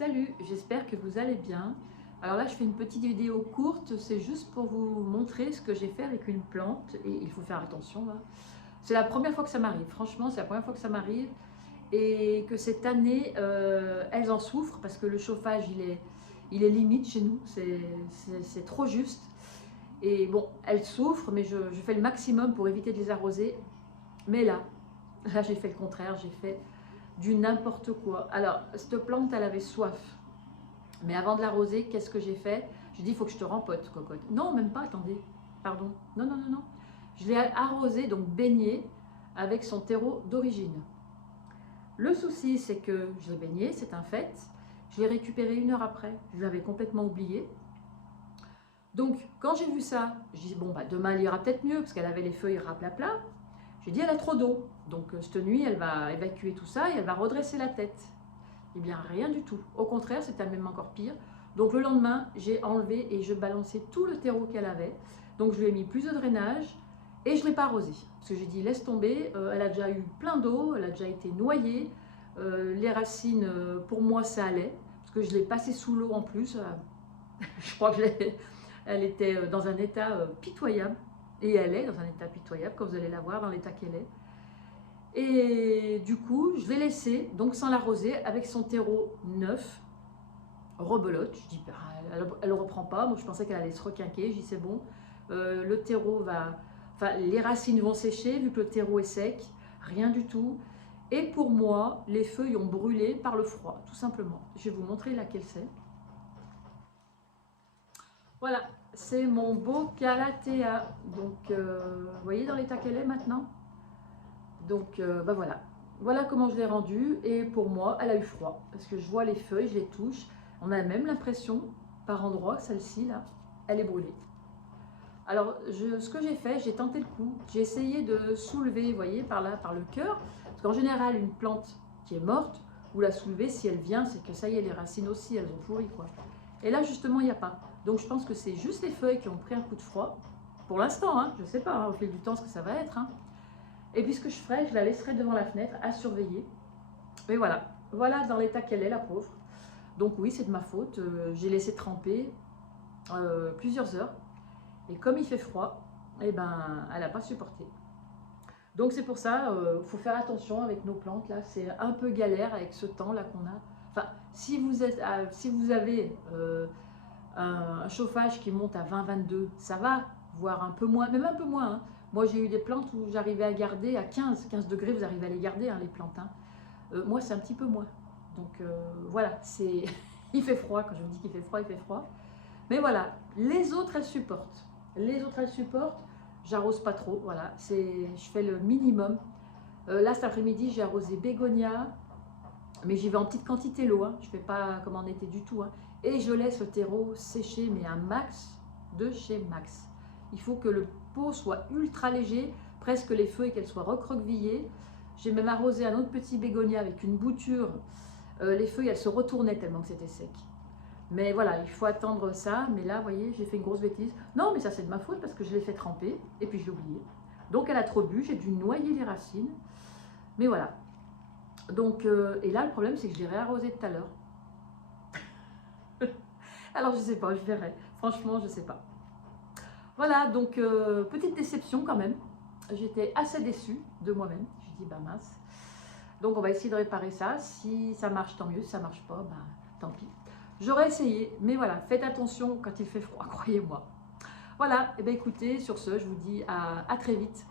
Salut, j'espère que vous allez bien. Alors là, je fais une petite vidéo courte, c'est juste pour vous montrer ce que j'ai fait avec une plante et il faut faire attention là. C'est la première fois que ça m'arrive, franchement, c'est la première fois que ça m'arrive et que cette année, elles en souffrent parce que le chauffage, il est limite chez nous, c'est trop juste. Et bon, elles souffrent, mais je fais le maximum pour éviter de les arroser. Mais là, j'ai fait le contraire, j'ai fait du n'importe quoi. Alors, cette plante, elle avait soif. Mais avant de l'arroser, qu'est-ce que j'ai fait? J'ai dit, il faut que je te rempote, cocotte. Non, même pas, attendez. Pardon. Non, non, non, non. Je l'ai arrosé, donc baigné, avec son terreau d'origine. Le souci, c'est que je l'ai baigné, c'est un fait. Je l'ai récupéré 1 heure après. Je l'avais complètement oublié. Donc, quand j'ai vu ça, j'ai dit, bon, bah, demain, elle ira peut-être mieux, parce qu'elle avait les feuilles raplapla. J'ai dit, elle a trop d'eau. Donc, cette nuit, elle va évacuer tout ça et elle va redresser la tête. Eh bien, rien du tout. Au contraire, c'était même encore pire. Donc, le lendemain, j'ai enlevé et je balançais tout le terreau qu'elle avait. Donc, je lui ai mis plus de drainage et je ne l'ai pas arrosée. Parce que j'ai dit, laisse tomber, elle a déjà eu plein d'eau, elle a déjà été noyée. Les racines, pour moi, ça allait. Parce que je l'ai passée sous l'eau en plus. Je crois que elle était dans un état pitoyable. Et elle est dans un état pitoyable, quand vous allez la voir, dans l'état qu'elle est. Et du coup, je l'ai laissée, donc sans l'arroser, avec son terreau neuf, rebelote. Je dis, bah, elle ne reprend pas. Moi, je pensais qu'elle allait se requinquer. Je dis, c'est bon, le terreau va... Enfin, les racines vont sécher, vu que le terreau est sec. Rien du tout. Et pour moi, les feuilles ont brûlé par le froid, tout simplement. Je vais vous montrer laquelle c'est. Voilà, c'est mon beau Calathea. Donc, vous voyez dans l'état qu'elle est maintenant. Donc, bah voilà. Voilà comment je l'ai rendue. Et pour moi, elle a eu froid. Parce que je vois les feuilles, je les touche. On a même l'impression, par endroits, celle-ci, là, elle est brûlée. Alors, ce que j'ai fait, j'ai tenté le coup. J'ai essayé de soulever, vous voyez, par là, par le cœur. Parce qu'en général, une plante qui est morte, vous la soulevez, si elle vient, c'est que ça y est, les racines aussi, elles ont pourri, quoi. Et là, justement, il n'y a pas. Donc, je pense que c'est juste les feuilles qui ont pris un coup de froid. Pour l'instant, hein, je ne sais pas, hein, au fil du temps, ce que ça va être. Hein. Et puis, ce que je ferai, je la laisserai devant la fenêtre à surveiller. Mais voilà, voilà dans l'état qu'elle est, la pauvre. Donc oui, c'est de ma faute. J'ai laissé tremper plusieurs heures. Et comme il fait froid, eh ben, elle n'a pas supporté. Donc c'est pour ça, il faut faire attention avec nos plantes. Là, c'est un peu galère avec ce temps-là qu'on a. Enfin, si vous avez un chauffage qui monte à 20-22, ça va, voire un peu moins, même un peu moins. Hein. Moi, j'ai eu des plantes où j'arrivais à garder à 15 degrés, vous arrivez à les garder, hein, les plantes. Hein. Moi, c'est un petit peu moins. Donc voilà, c'est il fait froid. Quand je vous dis qu'il fait froid, il fait froid. Mais voilà, les autres, elles supportent. Les autres, elles supportent. J'arrose pas trop, voilà. Je fais le minimum. Là, cet après-midi, j'ai arrosé bégonia, mais j'y vais en petite quantité l'eau. Hein. Je ne fais pas comme en été du tout. Hein. Et je laisse le terreau sécher, mais un max de chez max. Il faut que le pot soit ultra léger, presque les feuilles qu'elles soient recroquevillées. J'ai même arrosé un autre petit bégonia avec une bouture. Les feuilles, elles se retournaient tellement que c'était sec. Mais voilà, il faut attendre ça. Mais là, vous voyez, j'ai fait une grosse bêtise. Non, mais ça, c'est de ma faute parce que je l'ai fait tremper et puis je l'ai oublié. Donc, elle a trop bu. J'ai dû noyer les racines. Mais voilà. Donc, et là, le problème, c'est que je l'ai réarrosé tout à l'heure. Alors, je sais pas, je verrai. Franchement, je sais pas. Voilà, donc, petite déception quand même. J'étais assez déçue de moi-même. Je dis, bah mince. Donc, on va essayer de réparer ça. Si ça marche, tant mieux. Si ça marche pas, bah tant pis. J'aurais essayé, mais voilà, faites attention quand il fait froid, croyez-moi. Voilà, et bien écoutez, sur ce, je vous dis à très vite.